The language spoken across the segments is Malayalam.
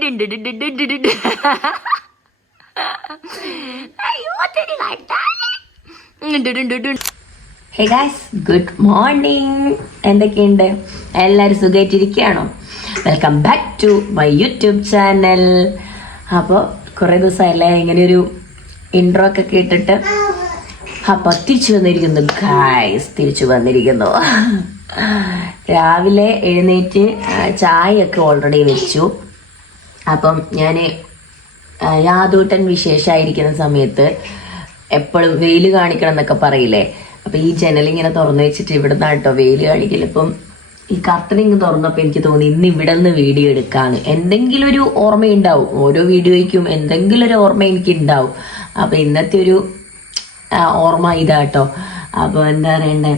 Hey guys, good morning. എന്തൊക്കെയുണ്ട്? എല്ലാവരും സുഖമായിട്ടിരിക്കുകയാണോ? Welcome back to my YouTube channel. അപ്പോൾ കുറേ ദിവസമല്ലേ ഇങ്ങനെയൊരു ഇൻട്രോ ഒക്കെ കേട്ടിട്ട്. അപ്പോൾ തിരിച്ചു വന്നിരിക്കുന്നു ഗായ്സ്, തിരിച്ചു വന്നിരിക്കുന്നു. രാവിലെ എഴുന്നേറ്റ് ചായയൊക്കെ ഓൾറെഡി വെച്ചു. അപ്പം ഞാൻ യാദൂട്ടൻ വിശേഷമായിരിക്കുന്ന സമയത്ത് എപ്പോഴും വെയിൽ കാണിക്കണം എന്നൊക്കെ പറയില്ലേ. അപ്പം ഈ ജനലിങ്ങനെ തുറന്നു വെച്ചിട്ട് ഇവിടെ നിന്നാട്ടോ വെയിൽ കാണിക്കില്ല. ഇപ്പം ഈ കർട്ടനിങ് തുറന്നപ്പോൾ എനിക്ക് തോന്നി ഇന്ന് ഇവിടെ നിന്ന് വീഡിയോ എടുക്കാന്ന്. എന്തെങ്കിലും ഒരു ഓർമ്മയുണ്ടാവും, ഓരോ വീഡിയോയ്ക്കും എന്തെങ്കിലും ഒരു ഓർമ്മ എനിക്ക് ഉണ്ടാവും. അപ്പം ഇന്നത്തെ ഒരു ഓർമ്മ ഇതാട്ടോ. അപ്പോൾ എന്താ പറയണ്ടേ,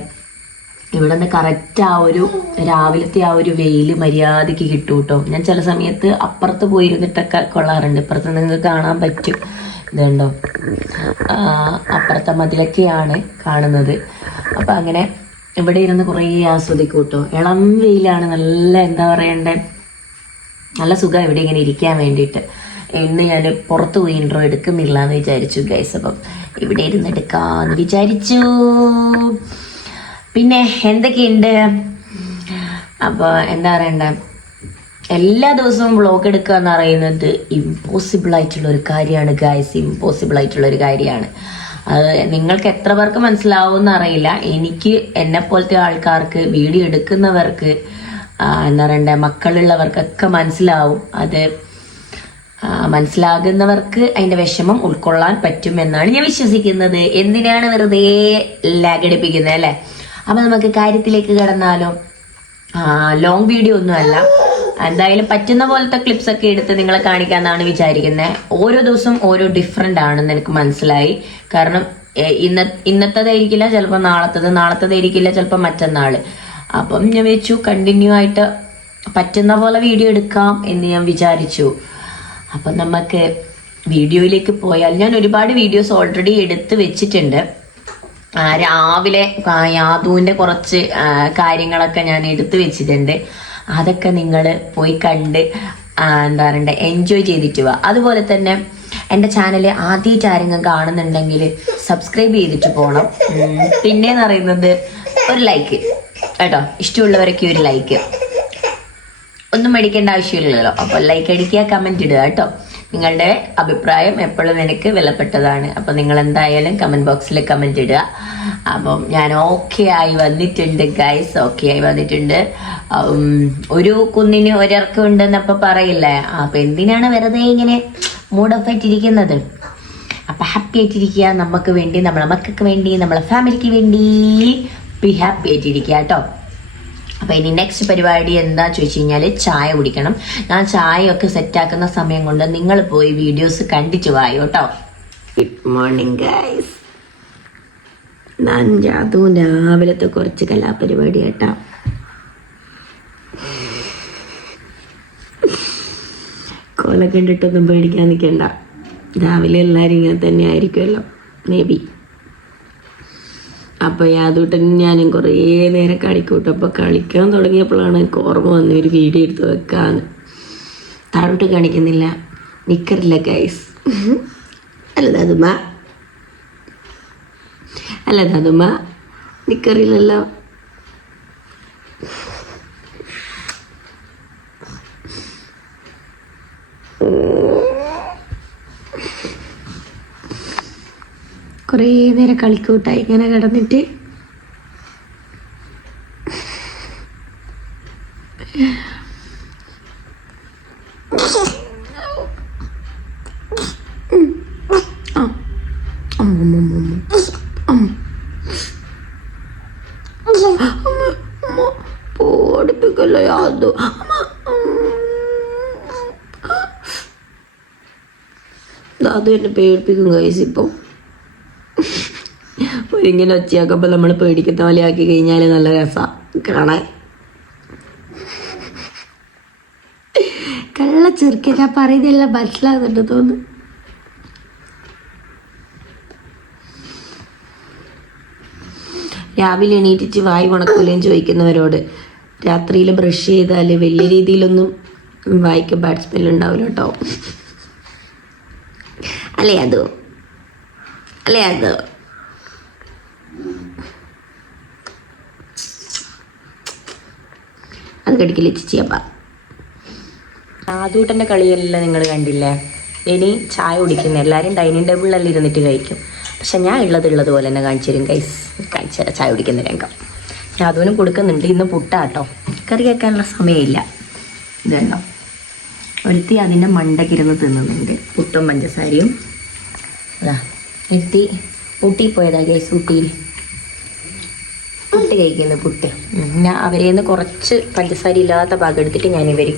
ഇവിടെ നിന്ന് കറക്റ്റ് ആ ഒരു രാവിലത്തെ ആ ഒരു വെയിൽ മര്യാദയ്ക്ക് കിട്ടും കേട്ടോ. ഞാൻ ചില സമയത്ത് അപ്പുറത്ത് പോയിരുന്നിട്ടൊക്കെ കൊള്ളാറുണ്ട്. ഇപ്പുറത്ത് നിങ്ങൾക്ക് കാണാൻ പറ്റും, ഇതുണ്ടോ, അപ്പുറത്തെ മതിലൊക്കെയാണ് കാണുന്നത്. അപ്പം അങ്ങനെ ഇവിടെ ഇരുന്ന് കുറേ ആസ്വദിക്കും കേട്ടോ. ഇളം വെയിലാണ്, നല്ല എന്താ പറയണ്ടേ, നല്ല സുഖം ഇവിടെ ഇങ്ങനെ ഇരിക്കാൻ വേണ്ടിയിട്ട്. ഇന്ന് ഞാൻ പുറത്ത് പോയി ഇൻട്രോ എടുക്കുന്നില്ല എന്ന് വിചാരിച്ചു ഗൈസ്. അപ്പം ഇവിടെ ഇരുന്ന് എടുക്കാമെന്ന് വിചാരിച്ചു. പിന്നെ എന്തൊക്കെയുണ്ട്? അപ്പോൾ എന്താ പറയണ്ടേ, എല്ലാ ദിവസവും വ്ളോഗ് എടുക്കുക എന്ന് പറയുന്നത് ഇമ്പോസിബിൾ ആയിട്ടുള്ള ഒരു കാര്യമാണ് ഗായ്സ്, ഇമ്പോസിബിൾ ആയിട്ടുള്ള ഒരു കാര്യമാണ്. അത് നിങ്ങൾക്ക് എത്ര പേർക്ക് മനസ്സിലാവുമെന്ന് അറിയില്ല. എനിക്ക് എന്നെ പോലത്തെ ആൾക്കാർക്ക്, വീഡിയോ എടുക്കുന്നവർക്ക്, എന്താ പറയണ്ടേ, മക്കളുള്ളവർക്കൊക്കെ മനസ്സിലാവും. അത് മനസ്സിലാകുന്നവർക്ക് അതിന്റെ വിഷമം ഉൾക്കൊള്ളാൻ പറ്റുമെന്നാണ് ഞാൻ വിശ്വസിക്കുന്നത്. എന്തിനാണ് വെറുതെ ലാഗടിപ്പിക്കുന്നത് അല്ലേ? അപ്പൊ നമുക്ക് കാര്യത്തിലേക്ക് കടന്നാലോ. ലോങ് വീഡിയോ ഒന്നുമല്ല, എന്തായാലും പറ്റുന്ന പോലത്തെ ക്ലിപ്സ് ഒക്കെ എടുത്ത് നിങ്ങളെ കാണിക്കാന്നാണ് വിചാരിക്കുന്നത്. ഓരോ ദിവസം ഓരോ ഡിഫറെന്റ് ആണെന്ന് എനിക്ക് മനസ്സിലായി. കാരണം ഇന്നത്തേതായിരിക്കില്ല ചിലപ്പോൾ നാളത്തേതായിരിക്കില്ല ചിലപ്പോൾ മറ്റന്നാള്. അപ്പം ഞാൻ വെച്ചു കണ്ടിന്യൂ ആയിട്ട് പറ്റുന്ന പോലെ വീഡിയോ എടുക്കാം എന്ന് ഞാൻ വിചാരിച്ചു. അപ്പം നമുക്ക് വീഡിയോയിലേക്ക് പോയാൽ, ഞാൻ ഒരുപാട് വീഡിയോസ് ഓൾറെഡി എടുത്ത് വെച്ചിട്ടുണ്ട്. രാവിലെ യാദുവിൻ്റെ കുറച്ച് കാര്യങ്ങളൊക്കെ ഞാൻ എടുത്തു വെച്ചിട്ടുണ്ട്. അതൊക്കെ നിങ്ങൾ പോയി കണ്ട് എന്താ പറയണ്ടേ, എൻജോയ് ചെയ്തിട്ട് പോവാ. അതുപോലെ തന്നെ എൻ്റെ ചാനൽ ആദ്യമായിട്ട് ആരെങ്കിലും കാണുന്നുണ്ടെങ്കിൽ സബ്സ്ക്രൈബ് ചെയ്തിട്ട് പോകണം. പിന്നെയെന്ന് പറയുന്നത് ഒരു ലൈക്ക് കേട്ടോ, ഇഷ്ടമുള്ളവരൊക്കെ ഒരു ലൈക്ക്, ഒന്നും മേടിക്കേണ്ട ആവശ്യമില്ലല്ലോ. അപ്പോൾ ലൈക്ക് അടിക്കുക, കമൻറ്റ് ഇടുക കേട്ടോ. നിങ്ങളുടെ അഭിപ്രായം എപ്പോഴും എനിക്ക് വിലപ്പെട്ടതാണ്. അപ്പോൾ നിങ്ങൾ എന്തായാലും കമൻറ്റ് ബോക്സിൽ കമൻറ്റ് ഇടുക. അപ്പം ഞാൻ ഓക്കെ ആയി വന്നിട്ടുണ്ട് ഗൈസ്, ഓക്കെ ആയി വന്നിട്ടുണ്ട്. ഒരു കുന്നിന് ഒരിറക്കം ഉണ്ടെന്നപ്പോൾ പറയില്ലേ, അപ്പം എന്തിനാണ് വെറുതെ ഇങ്ങനെ മൂഡ് ഓഫ് ആയിട്ടിരിക്കുന്നത്? അപ്പം ഹാപ്പി ആയിട്ടിരിക്കുക, നമുക്ക് വേണ്ടി, നമ്മളെ മക്കൾക്ക് വേണ്ടി, നമ്മളെ ഫാമിലിക്ക് വേണ്ടി ബി ഹാപ്പി ആയിട്ടിരിക്കുക കേട്ടോ. അപ്പം ഇനി നെക്സ്റ്റ് പരിപാടി എന്താ ചോദിച്ചു കഴിഞ്ഞാൽ ചായ കുടിക്കണം. ഞാൻ ചായയൊക്കെ സെറ്റാക്കുന്ന സമയം കൊണ്ട് നിങ്ങൾ പോയി വീഡിയോസ് കണ്ടിട്ട് വായോ കേട്ടോ. Good morning guys. ഞാൻ അതും രാവിലത്തെ കുറച്ച് കലാപരിപാടി കേട്ടോ. കോല കണ്ടിട്ടൊന്നും പേടിക്കാൻ നിൽക്കണ്ട, രാവിലെ എല്ലാവരും ഇങ്ങനെ തന്നെ ആയിരിക്കുമല്ലോ മേ ബി. അപ്പോൾ യാദൂട്ടൻ ഞാനും കുറേ നേരം കളിക്കൂട്ടും. അപ്പോൾ കളിക്കാൻ തുടങ്ങിയപ്പോഴാണ് എനിക്ക് ഓർമ്മ വന്ന ഒരു വീഡിയോ എടുത്ത് വെക്കാന്ന്. താഴോട്ട് കാണിക്കുന്നില്ല, നിക്കറില്ല ഗൈസ്. അല്ലതാതുമ്മ നിക്കറില്ലല്ലോ. കുറേ നേരം കളിക്കൂട്ടായി ഇങ്ങനെ കിടന്നിട്ട്. ഓടിപ്പിക്കല്ലോ യാതു. അത് എന്നെ പേടിപ്പിക്കും ഗൈസ്. ഇപ്പം ഇങ്ങനെ ഒച്ചയാക്കുമ്പോൾ നമ്മൾ പേടിക്കുന്ന പോലെ ആക്കി കഴിഞ്ഞാൽ നല്ല രസമാണ് കാണാൻ. കള്ള ചെറുക്കൻ, ഞാൻ പറയുന്നതെല്ലാം മനസ്സിലാകുന്നുണ്ട് തോന്നുന്നു. രാവിലെ എണീറ്റിച്ച് വായി ഉണക്കൂലേന്ന് ചോദിക്കുന്നവരോട് രാത്രിയിൽ ബ്രഷ് ചെയ്താൽ വലിയ രീതിയിലൊന്നും വായിക്ക് ബാഡ് സ്മെൽ ഉണ്ടാവില്ല കേട്ടോ. അല്ലേ അതോ അത് കടിക്കില്ല ചിച്ചിയപ്പ. ആദൂട്ടൻ്റെ കളിയെല്ലാം നിങ്ങൾ കണ്ടില്ലേ. ഇനി ചായ കുടിക്കുന്ന എല്ലാവരും ഡൈനിങ് ടേബിളിലെല്ലാം ഇരുന്നിട്ട് കഴിക്കും. പക്ഷെ ഞാൻ ഉള്ളതുപോലെ തന്നെ കാണിച്ചു തരും ഗൈസ്. കാണിച്ചു തരാം ചായ കുടിക്കുന്ന രംഗം. ഞാൻ അതുവിനും കൊടുക്കുന്നുണ്ട്. ഇന്ന് പുട്ടാട്ടോ, കറി കേൾക്കാനുള്ള സമയമില്ല. ഇതുണ്ടോ, ഒരുത്തി അതിൻ്റെ മണ്ടക്കിരുന്ന് തിന്നുന്നുണ്ട് പുട്ടും പഞ്ചസാരയും. അതാ ഒരുത്തി ഊട്ടി പോയതാ ഗൈസ്. ഊട്ടിയിൽ പുട്ട് കഴിക്കുന്നു. പുട്ട് ഞാൻ അവരേന്ന് കുറച്ച് പഞ്ചസാര ഇല്ലാത്ത ഭാഗം എടുത്തിട്ട് ഞാൻ ഇവർ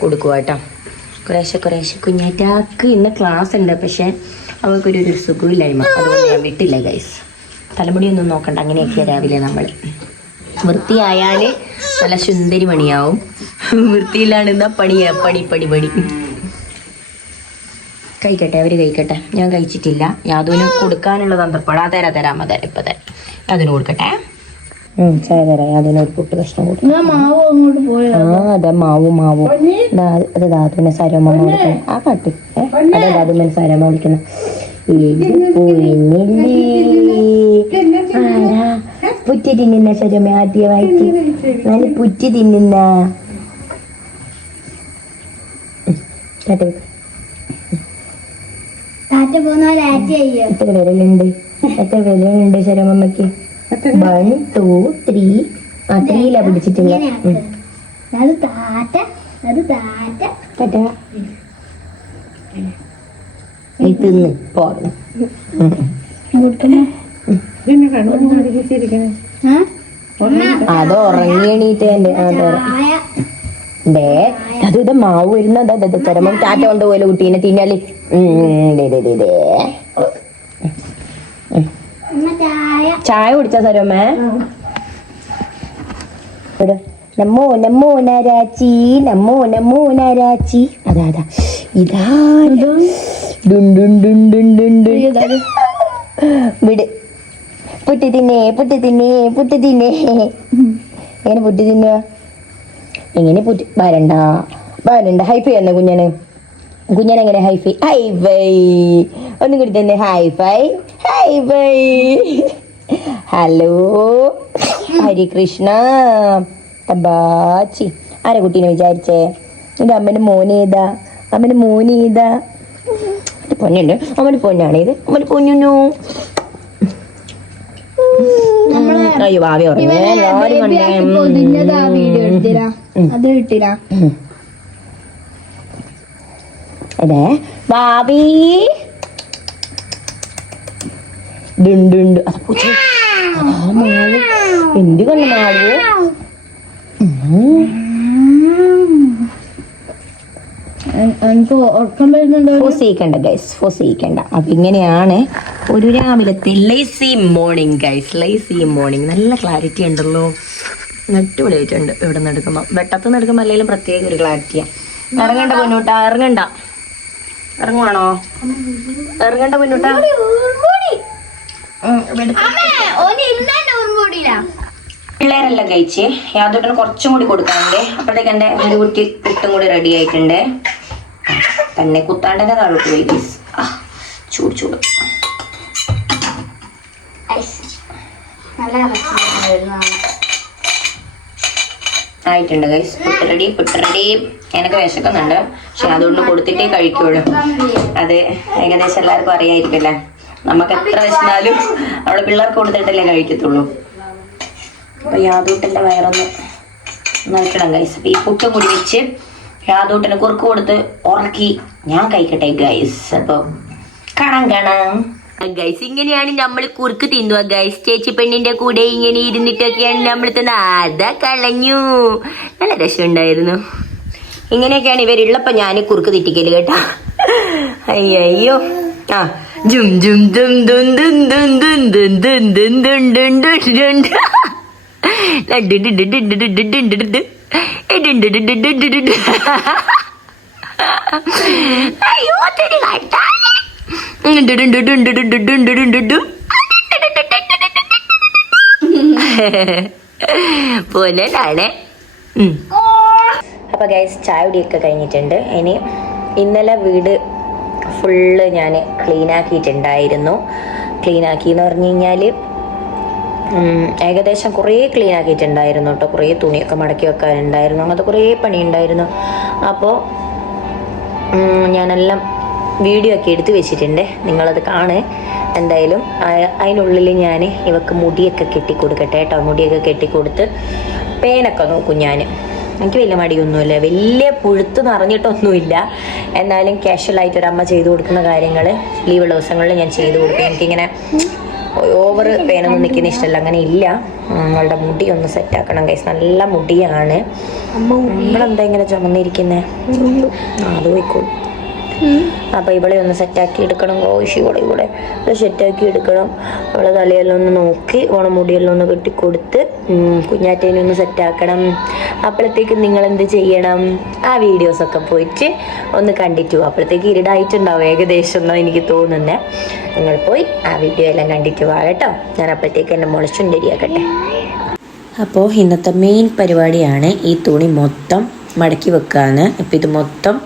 കൊടുക്കുക കേട്ടോ. കുറേശ്ശെ കുഞ്ഞാറ്റാക്ക് ഇന്ന് ക്ലാസ് ഉണ്ട്. പക്ഷേ അവർക്കൊരു സുഖമില്ലായ്മ, അതുകൊണ്ട് ഞാൻ വിട്ടില്ല ഗൈസ്. തലമുടിയൊന്നും നോക്കണ്ട, അങ്ങനെയൊക്കെ രാവിലെ നമ്മൾ. വൃത്തിയായാൽ നല്ല സുന്ദരി മണിയാവും. വൃത്തിയില്ലാണെന്നാ പണി. കഴിക്കട്ടെ, അവർ കഴിക്കട്ടെ. ഞാൻ കഴിച്ചിട്ടില്ല. യാതൊരു കൊടുക്കാനുള്ള തന്ത്രപ്പാടാ. തരാം ഇപ്പം തരാം. അതിന് കൊടുക്കട്ടെ. ചായ തരാം. അതിനൊരു പുട്ട് കഷ്ണം കൊടുക്കും. അതെ മാവും അത് ധാതുവിനെ സാരമ്മ വിളിക്കണം. ആ പാട്ട് അതെ ധാതുവിനെ സാരമ്മ വിളിക്കുന്ന. പുറ്റ് തിന്നുന്ന ശരമ ആദ്യമായിട്ട് ഞാൻ പുറ്റ് തിന്നുന്ന. എത്ര വിരലുണ്ട് ശരമമ്മക്ക്? 1 2 3 3 പിടിച്ചിട്ടില്ല. തിന്ന് പോകണം. അത് ഉറങ്ങി എണീറ്റ് അത് മാവ് വരുന്ന ചരമം ടാറ്റ കൊണ്ടുപോലെ കുട്ടീനെ തിന്നാല്. ചായ കുടിച്ച സരമേ? നമോ നരാച്ചി. അതാ ഇതാ വിട്. പുട്ട് തിന്നേ. എങ്ങനെ പുട്ട് തിന്നുക? എങ്ങനെ പുട്ട്? വരണ്ട ഹൈഫൈ തന്നെ കുഞ്ഞനെങ്ങനെ ഹൈഫൈ ഒന്നും കൂടി തന്നെ ഹൈഫൈ. ഹലോ ഹരികൃഷ്ണ തബാച്ചി. ആരെ കുട്ടീനെ വിചാരിച്ചേ? എൻ്റെ അമ്മൻ്റെ മോനേതാ? പൊന്നുണ്ട്. അമ്മൻ്റെ പൊന്നാണേത്. അമ്മൻ്റെ പൊന്നു. അയ്യോ ഭാവി ഉറങ്ങി. അതെ ഭാവി എന്ത് കണ്ണു മാവ്. ഫോസിക്കണ്ട. അപ്പൊ ഇങ്ങനെയാണ് ഒരു രാവിലത്തെ ലേസി മോർണിംഗ് ഗൈസ്. നല്ല ക്ലാരിറ്റി ഉണ്ടല്ലോ, അടിപൊളിയായിട്ടുണ്ട്. ഇവിടെ നിന്ന് എടുക്കുമ്പോൾ വെട്ടത്ത് നിന്ന് എടുക്കുമ്പോൾ അല്ലെങ്കിലും പ്രത്യേക ഒരു ക്ലാരിറ്റിയാ. ഇറങ്ങണ്ട പൊന്നൂട്ടാ, ഇറങ്ങുവാണോ? ഇറങ്ങണ്ട പൊന്നൂട്ടാ. പിള്ളേരെല്ലാം കഴിച്ച് യാതൊരു കുറച്ചും കൂടി കൊടുക്കാനുണ്ട്. അപ്പോഴത്തേക്ക് എൻ്റെ ഒരു കുട്ടി പുട്ടും കൂടി റെഡി ആയിട്ടുണ്ട്. തന്നെ കുത്താണ്ടന്നെ താഴോട്ട് പോയി ഗൈസ്. ചൂട് ആയിട്ടുണ്ട് ഗൈസ്. പുട്ട് റെഡി. എനിക്ക് വിശക്കുന്നുണ്ട്, പക്ഷെ അതുകൊണ്ട് കൊടുത്തിട്ടേ കഴിക്കുള്ളൂ. അത് ഏകദേശം എല്ലാവർക്കും അറിയായിരിക്കല്ലേ. നമുക്ക് എത്ര വിശന്നാലും അവിടെ പിള്ളേർക്ക് കൊടുത്തിട്ടല്ലേ കഴിക്കത്തുള്ളൂ. അപ്പൊ യാദൂട്ടന്റെ വയറൊന്ന് നോക്കണം ഗൈസ്. അപ്പൊ ഈ പുട്ടും കൂടി വെച്ച് യാദൂട്ടന് കുറുക്ക് കൊടുത്ത് ഉറക്കി ഞാൻ കഴിക്കട്ടെ ഗൈസ്. അപ്പൊ കാണാം ഗൈസ്. ഇങ്ങനെയാണ് നമ്മൾ കുറുക്ക് തിന്നുക ഗൈസ്. ചേച്ചി പെണ്ണിന്റെ കൂടെ ഇങ്ങനെ ഇരുന്നിട്ടൊക്കെയാണ് നമ്മൾ തിന്ന. അതാ കളഞ്ഞു. നല്ല രസമുണ്ടായിരുന്നു. ഇങ്ങനെയൊക്കെയാണ് ഇവരുള്ളപ്പോ ഞാൻ കുറുക്ക് തെറ്റിക്കല് കേട്ടാ. അയ്യോ ജും ജും ദും ദും ദും ദും ദും ദും ദും ദും ദും ദും ദും ദും. അയ്യോ പോലാണ്. അപ്പോൾ ഗൈസ് ചായ കുടിയൊക്കെ കഴിഞ്ഞിട്ടുണ്ട്. ഇനി ഇന്നലെ വീട് ഫുള്ള് ഞാൻ ക്ലീനാക്കിയിട്ടുണ്ടായിരുന്നു. ക്ലീനാക്കി എന്ന് പറഞ്ഞു കഴിഞ്ഞാൽ ഏകദേശം കുറേ ക്ലീൻ ആക്കിയിട്ടുണ്ടായിരുന്നു കേട്ടോ. കുറേ തുണിയൊക്കെ മടക്കി വെക്കാനുണ്ടായിരുന്നു, അങ്ങനത്തെ കുറേ പണി ഉണ്ടായിരുന്നു. അപ്പോൾ ഞാനെല്ലാം വീഡിയോ ഒക്കെ എടുത്ത് വെച്ചിട്ടുണ്ട്, നിങ്ങളത് കാണ്. എന്തായാലും അതിനുള്ളിൽ ഞാൻ ഇവക്ക് മുടിയൊക്കെ കെട്ടിക്കൊടുക്കട്ടെ കേട്ടോ. മുടിയൊക്കെ കെട്ടിക്കൊടുത്ത് പേനൊക്കെ നോക്കും ഞാൻ. എനിക്ക് വലിയ മടിയൊന്നുമില്ല, വലിയ പുഴുത്ത് നിറഞ്ഞിട്ടൊന്നുമില്ല. എന്നാലും കാഷ്വലായിട്ടൊരമ്മ ചെയ്തു കൊടുക്കുന്ന കാര്യങ്ങൾ ലീവുള്ള ദിവസങ്ങളിൽ ഞാൻ ചെയ്തു കൊടുക്കും. എനിക്കിങ്ങനെ ഓവർ പേനൊന്നും നിൽക്കുന്ന ഇഷ്ടമല്ല, അങ്ങനെ ഇല്ല. നമ്മളുടെ മുടി ഒന്ന് സെറ്റാക്കണം ഗൈസ്, നല്ല മുടിയാണ്. നമ്മളെന്താ ഇങ്ങനെ ചുമന്നിരിക്കുന്നത്? അത് പോയിക്കോളും. അപ്പോൾ ഇവളെ ഒന്ന് സെറ്റാക്കി എടുക്കണം. ഗോഷി ഇവിടെ സെറ്റാക്കി എടുക്കണം. അവളെ തലയെല്ലാം ഒന്ന് നോക്കി ഓളെ മുടിയെല്ലാം ഒന്ന് കെട്ടിക്കൊടുത്ത് കുഞ്ഞാറ്റേനെ ഒന്ന് സെറ്റാക്കണം. അപ്പോഴത്തേക്ക് നിങ്ങൾ എന്ത് ചെയ്യണം? ആ വീഡിയോസൊക്കെ പോയിട്ട് ഒന്ന് കണ്ടിട്ട് പോകും. അപ്പോഴത്തേക്ക് ഇരുടായിട്ടുണ്ടാവും ഏകദേശം എന്നാണ് എനിക്ക് തോന്നുന്നത്. നിങ്ങൾ പോയി ആ വീഡിയോ എല്ലാം കണ്ടിട്ട് പോകാം കേട്ടോ. ഞാൻ അപ്പോഴത്തേക്ക് എൻ്റെ മുളച്ചും റെഡിയാക്കട്ടെ. അപ്പോൾ ഇന്നത്തെ മെയിൻ പരിപാടിയാണ് ഈ തുണി മൊത്തം മടക്കി വെക്കുകയാണ്. ഇപ്പം ഇത് മൊത്തം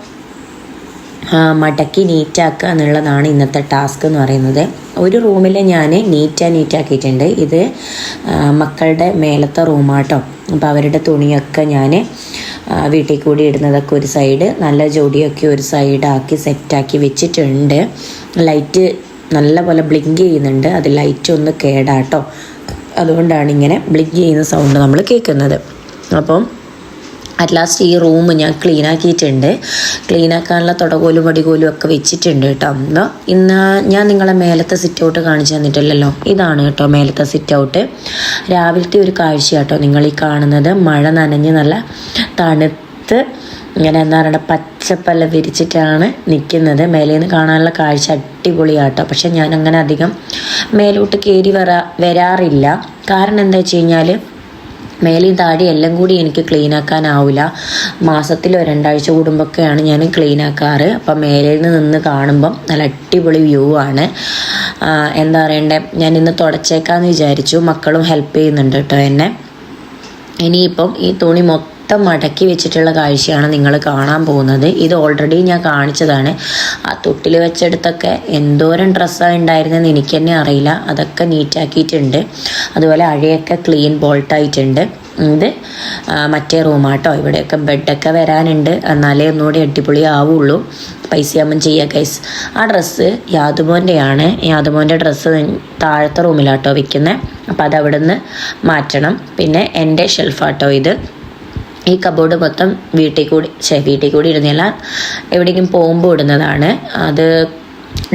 മടക്കി നീറ്റാക്കുക എന്നുള്ളതാണ് ഇന്നത്തെ ടാസ്ക് എന്ന് പറയുന്നത്. ഒരു റൂമിൽ ഞാൻ നീറ്റാക്കിയിട്ടുണ്ട്. ഇത് മക്കളുടെ മേലത്തെ റൂമാട്ടോ. അപ്പോൾ അവരുടെ തുണിയൊക്കെ ഞാൻ വീട്ടിൽ കൂടി ഇടുന്നതൊക്കെ ഒരു സൈഡ്, നല്ല ജോഡിയൊക്കെ ഒരു സൈഡാക്കി സെറ്റാക്കി വെച്ചിട്ടുണ്ട്. ലൈറ്റ് നല്ല പോലെ ബ്ലിങ്ക് ചെയ്യുന്നുണ്ട്. അത് ലൈറ്റ് ഒന്ന് കേടാട്ടോ, അതുകൊണ്ടാണ് ഇങ്ങനെ ബ്ലിങ്ക് ചെയ്യുന്ന സൗണ്ട് നമ്മൾ കേൾക്കുന്നത്. അപ്പം അറ്റ് ലാസ്റ്റ് ഈ റൂം ഞാൻ ക്ലീനാക്കിയിട്ടുണ്ട്. ക്ലീനാക്കാനുള്ള തുടകോലും വടികോലും ഒക്കെ വെച്ചിട്ടുണ്ട് കേട്ടോ. ഇന്ന് ഞാൻ നിങ്ങളെ മേലത്തെ സിറ്റ് ഔട്ട് കാണിച്ചു തന്നിട്ടില്ലല്ലോ. ഇതാണ് കേട്ടോ മേലത്തെ സിറ്റ് ഔട്ട്. രാവിലത്തെ ഒരു കാഴ്ച കേട്ടോ നിങ്ങൾ ഈ കാണുന്നത്. മഴ നനഞ്ഞ് നല്ല തണുത്ത് ഇങ്ങനെ എന്താ പറയുക പച്ചപ്പെല്ലാം വിരിച്ചിട്ടാണ് നിൽക്കുന്നത്. മേലെ നിന്ന് കാണാനുള്ള കാഴ്ച അടിപൊളിയാട്ടോ. പക്ഷെ ഞാൻ അങ്ങനെ അധികം മേലോട്ട് കയറി വരാറില്ല. കാരണം എന്താ വെച്ച് കഴിഞ്ഞാൽ മേലെയും താഴെ എല്ലാം കൂടി എനിക്ക് ക്ലീനാക്കാനാവില്ല. മാസത്തിൽ 2 ആഴ്ച കൂടുമ്പോഴൊക്കെയാണ് ഞാൻ ക്ലീനാക്കാറ്. അപ്പം മേലിൽ നിന്ന് കാണുമ്പം നല്ല അടിപൊളി വ്യൂ ആണ്. എന്താ പറയണ്ടേ, ഞാൻ ഇന്ന് തുടച്ചേക്കാന്ന് വിചാരിച്ചു. മക്കളും ഹെൽപ്പ് ചെയ്യുന്നുണ്ട് കേട്ടോ എന്നെ. ഇനിയിപ്പം ഈ തുണി മൊത്തം മടക്കി വെച്ചിട്ടുള്ള കാഴ്ചയാണ് നിങ്ങൾ കാണാൻ പോകുന്നത്. ഇത് ഓൾറെഡി ഞാൻ കാണിച്ചതാണ്. ആ തൊട്ടിൽ വെച്ചെടുത്തൊക്കെ എന്തോരം ഡ്രസ്സാണ് ഉണ്ടായിരുന്നതെന്ന് എനിക്ക് തന്നെ അറിയില്ല. അതൊക്കെ നീറ്റാക്കിയിട്ടുണ്ട്. അതുപോലെ അഴയൊക്കെ ക്ലീൻ ബോൾട്ടായിട്ടുണ്ട്. ഇത് മറ്റേ റൂമാട്ടോ. ഇവിടെയൊക്കെ ബെഡൊക്കെ വരാനുണ്ട്, എന്നാലേ ഒന്നുകൂടി അടിപൊളി ആവുള്ളൂ. പൈസയാകുമ്പം ചെയ്യുക ഗൈസ്. ആ ഡ്രസ്സ് യാദുമോൻ്റെയാണ്. യാദുമോൻ്റെ ഡ്രസ്സ് താഴത്തെ റൂമിലാട്ടോ വെക്കുന്നത്. അപ്പം അതവിടെ നിന്ന് മാറ്റണം. പിന്നെ എൻ്റെ ഷെൽഫാട്ടോ ഇത്. ഈ കബോർഡ് മൊത്തം വീട്ടിൽ കൂടി ഇടുന്നില്ല, എവിടേക്കും പോകുമ്പോൾ ഇടുന്നതാണ്. അത്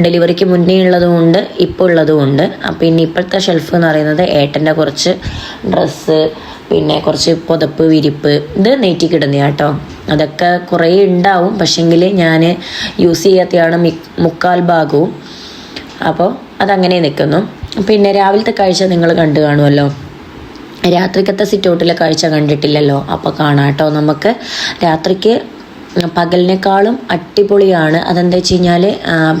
ഡെലിവറിക്ക് മുന്നേ ഉള്ളതുകൊണ്ട് ഇപ്പോൾ ഉള്ളതുകൊണ്ട്. അപ്പം ഇനി ഇപ്പോഴത്തെ ഷെൽഫ് എന്ന് പറയുന്നത് ഏട്ടൻ്റെ കുറച്ച് ഡ്രസ്സ്, പിന്നെ കുറച്ച് പുതപ്പ് വിരിപ്പ്, ഇത് നെയ്റ്റിക്ക് ഇടുന്ന കേട്ടോ. അതൊക്കെ കുറേ ഉണ്ടാവും, പക്ഷെങ്കിൽ ഞാൻ യൂസ് ചെയ്യാത്തതാണ് മുക്കാൽ ഭാഗവും. അപ്പോൾ അതങ്ങനെ നിൽക്കുന്നു. പിന്നെ രാവിലത്തെ കാഴ്ച നിങ്ങൾ കണ്ടു കാണുമല്ലോ. രാത്രിക്കത്തെ സിറ്റ് ഔട്ടിലെ കാഴ്ച കണ്ടിട്ടില്ലല്ലോ. അപ്പോൾ കാണാം കേട്ടോ. നമുക്ക് രാത്രിക്ക് പകലിനേക്കാളും അടിപൊളിയാണ്. അതെന്താ വെച്ച് കഴിഞ്ഞാൽ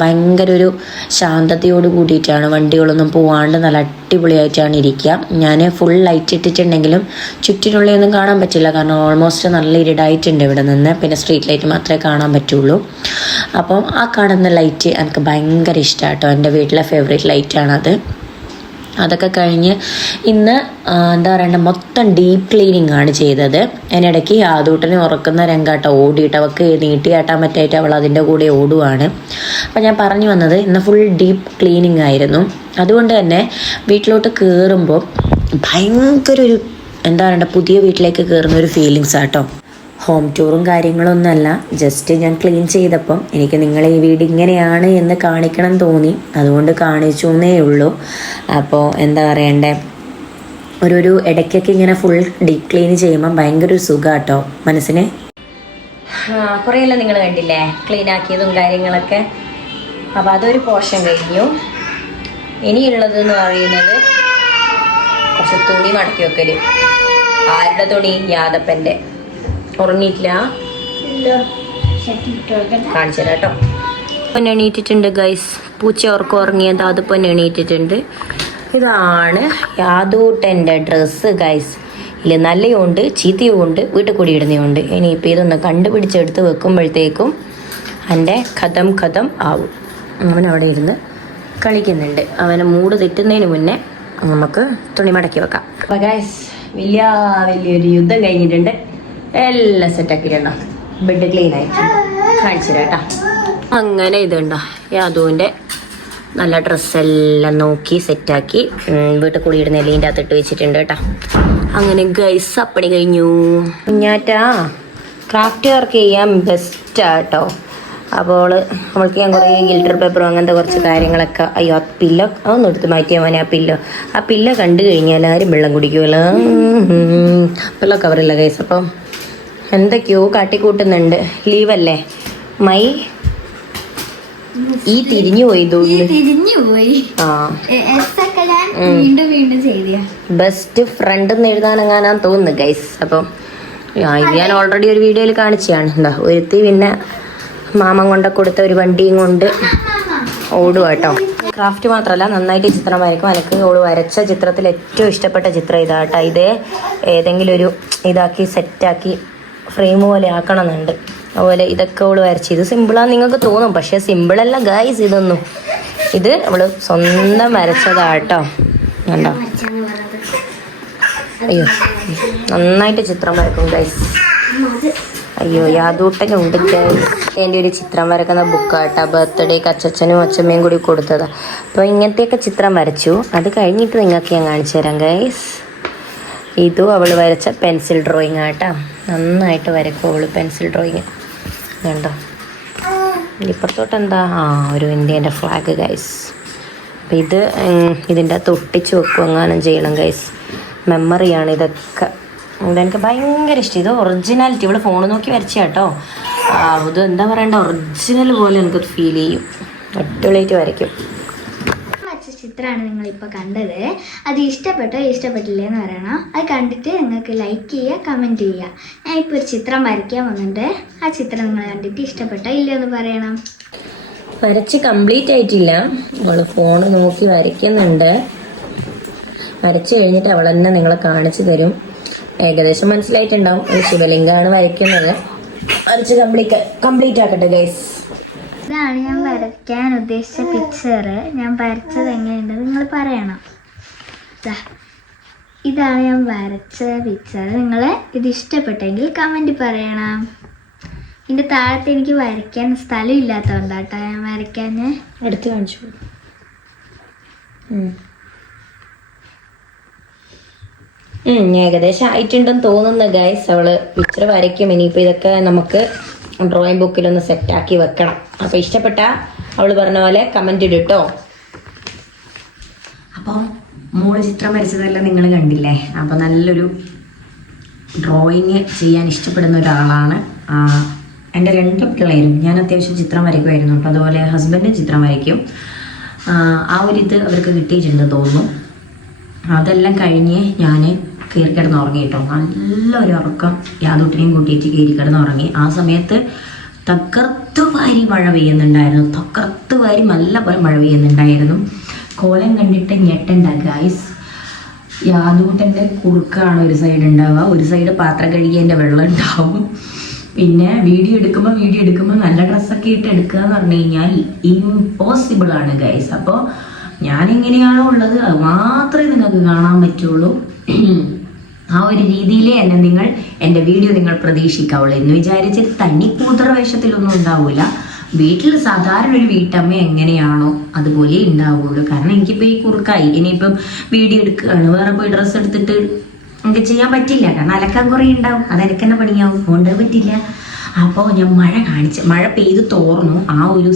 ഭയങ്കര ഒരു ശാന്തതയോട് കൂടിയിട്ടാണ്, വണ്ടികളൊന്നും പോവാണ്ട് നല്ല അടിപൊളിയായിട്ടാണ് ഇരിക്കുക. ഞാൻ ഫുൾ ലൈറ്റ് ഇട്ടിട്ടുണ്ടെങ്കിലും ചുറ്റിനുള്ളിലൊന്നും കാണാൻ പറ്റില്ല, കാരണം ഓൾമോസ്റ്റ് നല്ല ഇരുടായിട്ടുണ്ട് ഇവിടെ നിന്ന്. പിന്നെ സ്ട്രീറ്റ് ലൈറ്റ് മാത്രമേ കാണാൻ പറ്റുള്ളൂ. അപ്പം ആ കാണുന്ന ലൈറ്റ് എനിക്ക് ഭയങ്കര ഇഷ്ടമാണ് കേട്ടോ. എൻ്റെ വീട്ടിലെ ഫേവറേറ്റ് ലൈറ്റാണത്. അതൊക്കെ കഴിഞ്ഞ് ഇന്ന് എന്താ പറയണ്ട മൊത്തം ഡീപ്പ് ക്ലീനിങ് ആണ് ചെയ്തത്. അതിനിടയ്ക്ക് യാദൂട്ടനെ ഉറക്കുന്ന രംഗാട്ട ഓടിയിട്ട് അവൾക്ക് നീട്ടിയാട്ടാൻ പറ്റായിട്ട് അവൾ അതിൻ്റെ കൂടെ ഓടുവാണ്. അപ്പം ഞാൻ പറഞ്ഞു വന്നത് ഇന്ന് ഫുൾ ഡീപ്പ് ക്ലീനിങ് ആയിരുന്നു. അതുകൊണ്ട് തന്നെ വീട്ടിലോട്ട് കയറുമ്പോൾ ഭയങ്കര ഒരു എന്താ പറയണ്ട പുതിയ വീട്ടിലേക്ക് കയറുന്ന ഒരു ഫീലിങ്സ് ആട്ടോ. ഹോം ടൂറും കാര്യങ്ങളൊന്നുമല്ല, ജസ്റ്റ് ഞാൻ ക്ലീൻ ചെയ്തപ്പം എനിക്ക് നിങ്ങളെ ഈ വീട് ഇങ്ങനെയാണ് എന്ന് കാണിക്കണം തോന്നി, അതുകൊണ്ട് കാണിച്ചു എന്നേ ഉള്ളൂ. അപ്പോൾ എന്താ പറയണ്ടേ, ഒരു ഇടയ്ക്കൊക്കെ ഇങ്ങനെ ഫുൾ ഡീപ്പ് ക്ലീൻ ചെയ്യുമ്പം ഭയങ്കര ഒരു സുഖം കേട്ടോ മനസ്സിന്. കുറേയെല്ലാം നിങ്ങൾ കണ്ടില്ലേ ക്ലീൻ ആക്കിയതും കാര്യങ്ങളൊക്കെ. അപ്പോൾ അതൊരു പോർഷൻ കഴിഞ്ഞു. ഇനിയുള്ളതെന്ന് പറയുന്നത് കുറച്ച് തുണി മടക്കി വെക്കല്. ആരുടെ തുണി? യാദപ്പൻ്റെ. ഉറങ്ങിയിട്ടില്ല, കാണിച്ചു തരാം കേട്ടോ. ഇപ്പം എണീറ്റിട്ടുണ്ട് ഗൈസ്. പൂച്ച ഓർക്കും ഉറങ്ങിയത്, അതിപ്പം എണീറ്റിട്ടുണ്ട്. ഇതാണ് യാദൂട്ടൻ്റെ ഡ്രസ്സ് ഗൈസ്. ഇതിൽ നല്ലയും ഉണ്ട് ചീത്തയും ഉണ്ട് വീട്ടിൽ കൂടി ഇടുന്നതുണ്ട്. ഇനിയിപ്പോൾ ഇതൊന്ന് കണ്ടുപിടിച്ചെടുത്ത് വെക്കുമ്പോഴത്തേക്കും എൻ്റെ കഥം ആവും. അവനവിടെ ഇരുന്ന് കളിക്കുന്നുണ്ട്. അവനെ മൂട് തെറ്റുന്നതിന് മുന്നേ നമുക്ക് തുണി മടക്കി വെക്കാം. അപ്പോൾ ഗൈസ് വലിയൊരു യുദ്ധം കഴിഞ്ഞിട്ടുണ്ട്. എല്ലാം സെറ്റാക്കിയിട്ടുണ്ടോ, ബെഡ് ക്ലീൻ ആയിട്ട് കാണിച്ചു തരാം കേട്ടോ. അങ്ങനെ ഇതുണ്ടോ യാദുവിൻ്റെ നല്ല ഡ്രസ്സെല്ലാം നോക്കി സെറ്റാക്കി വീട്ടിൽ കൂടി ഇടുന്ന എല്ലാം അകത്തിട്ട് വെച്ചിട്ടുണ്ട് കേട്ടോ. അങ്ങനെ ഗൈസ് അപ്പണി കഴിഞ്ഞു. കുഞ്ഞാറ്റാ ക്രാഫ്റ്റ് വർക്ക് ചെയ്യാൻ ബെസ്റ്റാട്ടോ. അപ്പോൾ അവൾക്ക് ഞാൻ കുറേ ഗിൽറ്റർ പേപ്പറും അങ്ങനത്തെ കുറച്ച് കാര്യങ്ങളൊക്കെ. അയ്യോ, ആ പില്ലോ അതൊന്നും എടുത്ത് മാറ്റിയാൽ മോനെ. ആ പില്ലോ കണ്ടു കഴിഞ്ഞാൽ ആരും വെള്ളം കുടിക്കുമല്ലോ. Pillow കവറില്ല guys. അപ്പം എന്തൊക്കെയോ കാട്ടിക്കൂട്ടുന്നുണ്ട്. ലീവല്ലേ മൈ ഈ തിരിഞ്ഞു പോയി ബെസ്റ്റ് ഫ്രണ്ട് എന്ന് എഴുതാനെങ്ങാനാന്ന് തോന്നുന്നു ഗൈസ്. അപ്പം ഇത് ഞാൻ ഓൾറെഡി ഒരു വീഡിയോയിൽ കാണിച്ചതാണ്. എന്താ ഒരുത്തി പിന്നെ മാമൻ കൊണ്ട കൊടുത്ത ഒരു വണ്ടിയും കൊണ്ട് ഓടുക കേട്ടോ. ക്രാഫ്റ്റ് മാത്രമല്ല നന്നായിട്ട് ചിത്രം വരയ്ക്കും. എനിക്ക് ഓള് വരച്ച ചിത്രത്തിൽ ഏറ്റവും ഇഷ്ടപ്പെട്ട ചിത്രം ഇതാട്ടോ. ഇത് ഏതെങ്കിലും ഒരു ഇതാക്കി സെറ്റാക്കി ഫ്രെയിം പോലെ ആക്കണമെന്നുണ്ട്. അതുപോലെ ഇതൊക്കെ അവള് വരച്ച്. ഇത് സിമ്പിളാന്ന് നിങ്ങൾക്ക് തോന്നും, പക്ഷെ സിമ്പിളല്ല ഗൈസ് ഇതൊന്നും. ഇത് അവള് സ്വന്തം വരച്ചതാട്ടോ. കണ്ടോ? അയ്യോ നന്നായിട്ട് ചിത്രം വരക്കും ഗൈസ്. അയ്യോ യാദൂട്ടനുണ്ട് എൻ്റെ ഒരു ചിത്രം വരക്കുന്ന ബുക്കാട്ടോ. ബർത്ത്ഡേക്ക് അച്ഛനും അച്ഛമ്മയും കൂടി കൊടുത്തതാ. അപ്പോൾ ഇങ്ങനത്തെയൊക്കെ ചിത്രം വരച്ചു. അത് കഴിഞ്ഞിട്ട് നിങ്ങൾക്ക് ഞാൻ കാണിച്ചു തരാം ഗൈസ്. ഇതും അവൾ വരച്ച പെൻസിൽ ഡ്രോയിങ് ആട്ടോ. നന്നായിട്ട് വരക്കും അവള് പെൻസിൽ ഡ്രോയിങ്. കണ്ടോ? ഇപ്പുറത്തോട്ട് എന്താ ഒരു ഇന്ത്യൻ്റെ ഫ്ലാഗ് ഗൈസ്. അപ്പം ഇതിൻ്റെ അകത്ത് ഒട്ടിച്ച് വെക്കും എങ്ങാനും ചെയ്യണം ഗൈസ്. മെമ്മറിയാണ് ഇതൊക്കെ. അതെനിക്ക് ഭയങ്കര ഇഷ്ടം. ഇത് ഒറിജിനാലിറ്റി. ഇവിടെ ഫോൺ നോക്കി വരച്ച കേട്ടോ. ഇത് എന്താ പറയണ്ട, ഒറിജിനൽ പോലെ എനിക്കത് ഫീൽ ചെയ്യും. അടിപൊളിയായിട്ട് വരയ്ക്കും. ചിത്രമാണ് നിങ്ങളിപ്പോൾ കണ്ടത്. അത് ഇഷ്ടപ്പെട്ടോ ഇഷ്ടപ്പെട്ടില്ലേ എന്ന് പറയണം. അത് കണ്ടിട്ട് നിങ്ങൾക്ക് ലൈക്ക് ചെയ്യുക, കമൻറ്റ് ചെയ്യുക. ഞാൻ ഇപ്പോൾ ഒരു ചിത്രം വരയ്ക്കാൻ വന്നിട്ടുണ്ട്. ആ ചിത്രം നിങ്ങൾ കണ്ടിട്ട് ഇഷ്ടപ്പെട്ടോ ഇല്ലയോ എന്ന് പറയണം. വരച്ച് കംപ്ലീറ്റ് ആയിട്ടില്ല. അവള് ഫോൺ നോക്കി വരയ്ക്കുന്നുണ്ട്. വരച്ച് കഴിഞ്ഞിട്ട് അവൾ തന്നെ നിങ്ങളെ കാണിച്ചു തരും. ഏകദേശം മനസ്സിലായിട്ടുണ്ടാവും. ഒരു ശിവലിംഗമാണ് വരയ്ക്കുന്നത്. വരച്ച് കംപ്ലീറ്റ് ആക്കട്ടെ ഗൈസ്. ഇതാണ് ഞാൻ വരയ്ക്കാൻ ഉദ്ദേശിച്ച പിക്ചർ. ഞാൻ വരച്ചത് എങ്ങനെയുണ്ട് നിങ്ങൾ പറയണം. ഇതാണ് ഞാൻ വരച്ച പിക്ചർ. നിങ്ങൾ ഇത് ഇഷ്ടപ്പെട്ടെങ്കിൽ കമൻറ്റ് പറയണം. ഇതിൻ്റെ താഴത്ത് എനിക്ക് വരയ്ക്കാൻ സ്ഥലം ഇല്ലാത്തതുകൊണ്ടാട്ടോ ഞാൻ വരയ്ക്കാൻ. എടുത്ത് കാണിച്ചു. ഏകദേശം ആയിട്ടുണ്ടെന്ന് തോന്നുന്നു ഗൈസ്. അവള് പിക്ചർ വരയ്ക്കും. ഇനിയിപ്പോൾ ഇതൊക്കെ നമുക്ക് ഡ്രോയിങ് ബുക്കിലൊന്ന് സെറ്റാക്കി വെക്കണം. അപ്പോൾ ഇഷ്ടപ്പെട്ട അവള് പറഞ്ഞ പോലെ കമൻറ്റ് ഇട്ടോ. അപ്പോൾ മോള് ചിത്രം വരച്ചതെല്ലാം നിങ്ങൾ കണ്ടില്ലേ. അപ്പോൾ നല്ലൊരു ഡ്രോയിങ് ചെയ്യാൻ ഇഷ്ടപ്പെടുന്ന ഒരാളാണ്. എൻ്റെ 2 പിള്ളേരും. ഞാൻ അത്യാവശ്യം ചിത്രം വരയ്ക്കുമായിരുന്നു കേട്ടോ. അതുപോലെ ഹസ്ബൻഡും ചിത്രം വരയ്ക്കും. ആ ഒരു ഇത് അവർക്ക് കിട്ടിയിട്ടുണ്ട് തോന്നുന്നു. അതെല്ലാം കഴിഞ്ഞ് ഞാൻ കയറി കിടന്ന് ഉറങ്ങി കേട്ടോ. നല്ലൊരു ഉറക്കം യാതൊട്ടിനെയും കൂട്ടിയിട്ട് കയറി കിടന്ന് ഉറങ്ങി. ആ സമയത്ത് തകർത്ത് വാരി മഴ പെയ്യുന്നുണ്ടായിരുന്നു. തകർത്ത് വാരി നല്ല പോലെ മഴ പെയ്യുന്നുണ്ടായിരുന്നു. കോലം കണ്ടിട്ട് ഞെട്ടണ്ട ഗൈസ്. യാദൂട്ടൻ്റെ കുറുക്കാണ് ഒരു സൈഡ് ഉണ്ടാവുക, ഒരു സൈഡ് പാത്രം കഴുകിയതിൻ്റെ വെള്ളം ഉണ്ടാവും. പിന്നെ വീഡിയോ എടുക്കുമ്പോൾ നല്ല ഡ്രസ്സൊക്കെ ഇട്ട് എടുക്കുക എന്ന് പറഞ്ഞു കഴിഞ്ഞാൽ ഇമ്പോസിബിൾ ആണ് ഗൈസ്. അപ്പോൾ ഞാൻ എങ്ങനെയാണോ ഉള്ളത് അത് മാത്രമേ നിങ്ങൾക്ക് കാണാൻ പറ്റുള്ളൂ. ആ ഒരു രീതിയിലേ നിങ്ങൾ എൻ്റെ വീഡിയോ നിങ്ങൾ പ്രതീക്ഷിക്കാവുള്ളൂ. എന്ന് വിചാരിച്ചിട്ട് തനി കൂതറ വേഷത്തിലൊന്നും ഉണ്ടാവില്ല. വീട്ടിൽ സാധാരണ ഒരു വീട്ടമ്മ എങ്ങനെയാണോ അതുപോലെ ഉണ്ടാവുള്ളൂ. കാരണം എനിക്കിപ്പോൾ ഈ കുറുക്കായി. ഇനിയിപ്പം വീഡിയോ എടുക്കുകയാണ്, വേറെ പോയി ഡ്രസ്സ് എടുത്തിട്ട് എനിക്ക് ചെയ്യാൻ പറ്റില്ല. കാരണം അലക്കാൻ കുറേ ഉണ്ടാവും. അത് എനിക്കെന്നെ പണിയാവും. അതുകൊണ്ട് പറ്റില്ല. അപ്പോൾ ഞാൻ മഴ പെയ്ത് തോർന്നു. ആ ഒരു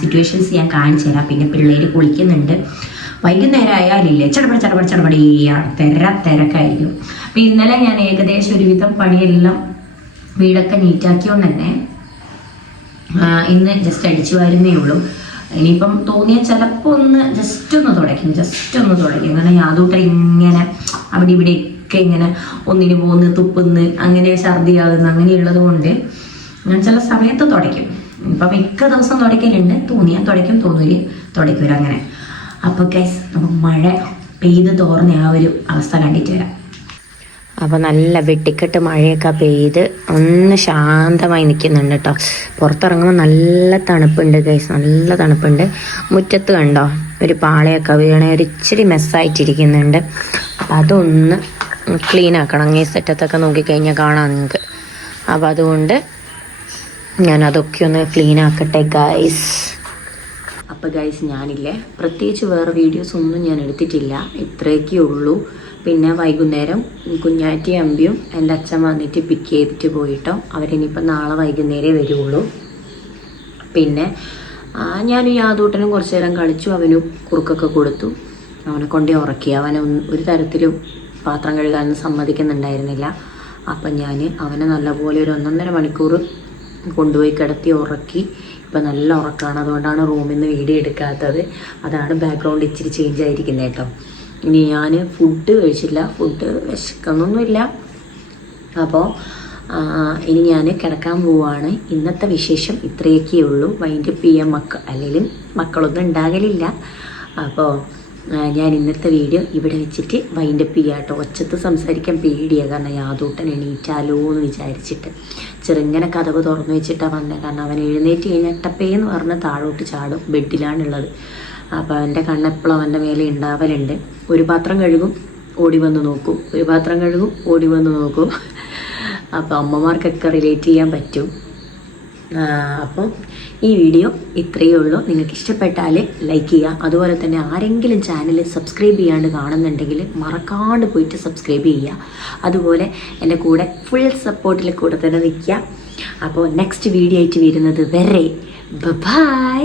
സിറ്റുവേഷൻസ് ഞാൻ കാണിച്ചു തരാം. പിന്നെ പിള്ളേർ കുളിക്കുന്നുണ്ട്. വൈകുന്നേരം ആയാലില്ലേ ചടപടിയാണ്, തിരക്കായിരിക്കും. അപ്പം ഇന്നലെ ഞാൻ ഏകദേശം ഒരുവിധം പണിയെല്ലാം വീടൊക്കെ നീറ്റാക്കിയോണ്ട് തന്നെ ഇന്ന് ജസ്റ്റ് അടിച്ചു വരുന്നേ ഉള്ളൂ. ഇനിയിപ്പം തോന്നിയാൽ ചിലപ്പോൾ ഒന്ന് ജസ്റ്റ് ഒന്ന് തുടയ്ക്കും. കാരണം യാതൊക്കെ ഇങ്ങനെ അവിടെ ഇവിടെയൊക്കെ ഇങ്ങനെ ഒന്നിന് പോകുന്നു, തുപ്പുന്ന്, അങ്ങനെ ഛർദിയാകുന്നു, അങ്ങനെയുള്ളത് കൊണ്ട് ഞാൻ ചില സമയത്ത് തുടയ്ക്കും. ഇപ്പം മിക്ക ദിവസം തുടയ്ക്കലുണ്ട്. തോന്നിയാൽ തുടയ്ക്കും, തോന്നൂര് തുടയ്ക്കൂല അങ്ങനെ. അപ്പോൾ ഗൈസ് നമുക്ക് മഴ പെയ്ത് തോർന്ന ആ ഒരു അവസ്ഥ കണ്ടിട്ട് വരാം. അപ്പോൾ നല്ല വെട്ടിക്കെട്ട് മഴയൊക്കെ പെയ്ത് ഒന്ന് ശാന്തമായി നിൽക്കുന്നുണ്ട് കേട്ടോ. പുറത്തിറങ്ങുമ്പോൾ നല്ല തണുപ്പുണ്ട് ഗൈസ്, നല്ല തണുപ്പുണ്ട്. മുറ്റത്ത് കണ്ടോ ഒരു പാളയൊക്കെ വീണ ഒരു ഇച്ചിരി മെസ്സായിട്ടിരിക്കുന്നുണ്ട്. അപ്പോൾ അതൊന്ന് ക്ലീൻ ആക്കണം. ഈ സെറ്റത്തൊക്കെ നോക്കിക്കഴിഞ്ഞാൽ കാണാം നിങ്ങൾക്ക്. അപ്പോൾ അതുകൊണ്ട് ഞാനതൊക്കെ ഒന്ന് ക്ലീൻ ആക്കട്ടെ ഗൈസ്. അപ്പോൾ ഗൈസ് ഞാനില്ലേ പ്രത്യേകിച്ച് വേറെ വീഡിയോസ് ഒന്നും ഞാൻ എടുത്തിട്ടില്ല, ഇത്രയൊക്കെ ഉള്ളൂ. പിന്നെ വൈകുന്നേരം കുഞ്ഞാറ്റി അമ്പിയും എൻ്റെ അച്ഛൻ വന്നിട്ട് പിക്ക് ചെയ്തിട്ട് പോയിട്ടോ. അവരിനിയിപ്പോൾ നാളെ വൈകുന്നേരമേ വരുള്ളൂ. പിന്നെ ഞാൻ യാദൂട്ടനും കുറച്ച് നേരം കളിച്ചു, അവന് കുറുക്കൊക്കെ കൊടുത്തു, അവനെ കൊണ്ടേ ഉറക്കി. അവനെ ഒരു തരത്തിലും പാത്രം കഴുകാനൊന്നും സമ്മതിക്കുന്നുണ്ടായിരുന്നില്ല. അപ്പം ഞാൻ അവനെ നല്ലപോലെ ഒരു 1.5 മണിക്കൂർ കൊണ്ടുപോയി കിടത്തി ഉറക്കി. ഇപ്പം നല്ല ഉറക്കമാണ്, അതുകൊണ്ടാണ് റൂമിൽ നിന്ന് വീഡിയോ എടുക്കാത്തത്. അതാണ് ബാക്ക്ഗ്രൗണ്ട് ഇച്ചിരി ചേഞ്ച് ആയിരിക്കുന്നത് കേട്ടോ. ഇനി ഞാൻ ഫുഡ് കഴിച്ചില്ല, ഫുഡ് വിശക്കുന്നൊന്നുമില്ല. അപ്പോൾ ഇനി ഞാൻ കിടക്കാൻ പോവുകയാണ്. ഇന്നത്തെ വിശേഷം ഇത്രയൊക്കെ ഉള്ളൂ. വൈൻഡപ്പ് ചെയ്യാൻ അല്ലെങ്കിൽ മക്കളൊന്നും ഉണ്ടാകലില്ല. അപ്പോൾ ഞാൻ ഇന്നത്തെ വീഡിയോ ഇവിടെ വെച്ചിട്ട് വൈൻഡപ്പ് ചെയ്യാം കേട്ടോ. ഒച്ചത്ത് സംസാരിക്കാൻ പേടിയാണ്, കാരണം യാദൂട്ടൻ എണീറ്റാലോ എന്ന് വിചാരിച്ചിട്ട് ചെറുങ്ങനെ കതവ് തുറന്നു വെച്ചിട്ടാണ് വന്നത്. കാരണം അവൻ എഴുന്നേറ്റ് കഴിഞ്ഞാൽ ടപ്പേന്ന് പറഞ്ഞ് താഴോട്ട് ചാടും. ബെഡിലാണുള്ളത്. അപ്പോൾ അവൻ്റെ കണ്ണെപ്പോഴും അവൻ്റെ മേലെ ഉണ്ടാവലുണ്ട്. ഒരു പാത്രം കഴുകും, ഓടി വന്ന് നോക്കും, ഒരു പാത്രം കഴുകും, ഓടി വന്ന് നോക്കും. അപ്പോൾ അമ്മമാർക്കൊക്കെ റിലേറ്റ് ചെയ്യാൻ പറ്റും. അപ്പം ഈ വീഡിയോ ഇത്രയേ ഉള്ളൂ. നിങ്ങൾക്ക് ഇഷ്ടപ്പെട്ടാൽ ലൈക്ക് ചെയ്യുക. അതുപോലെ തന്നെ ആരെങ്കിലും ചാനൽ സബ്സ്ക്രൈബ് ചെയ്യാണ്ട് കാണുന്നുണ്ടെങ്കിൽ മറക്കാണ്ട് പോയിട്ട് സബ്സ്ക്രൈബ് ചെയ്യുക. അതുപോലെ എൻ്റെ കൂടെ ഫുൾ സപ്പോർട്ടിൽ കൂടെ തന്നെ നിൽക്കുക. അപ്പോൾ നെക്സ്റ്റ് വീഡിയോ ആയിട്ട് വരുന്നത് വരെ ബൈ.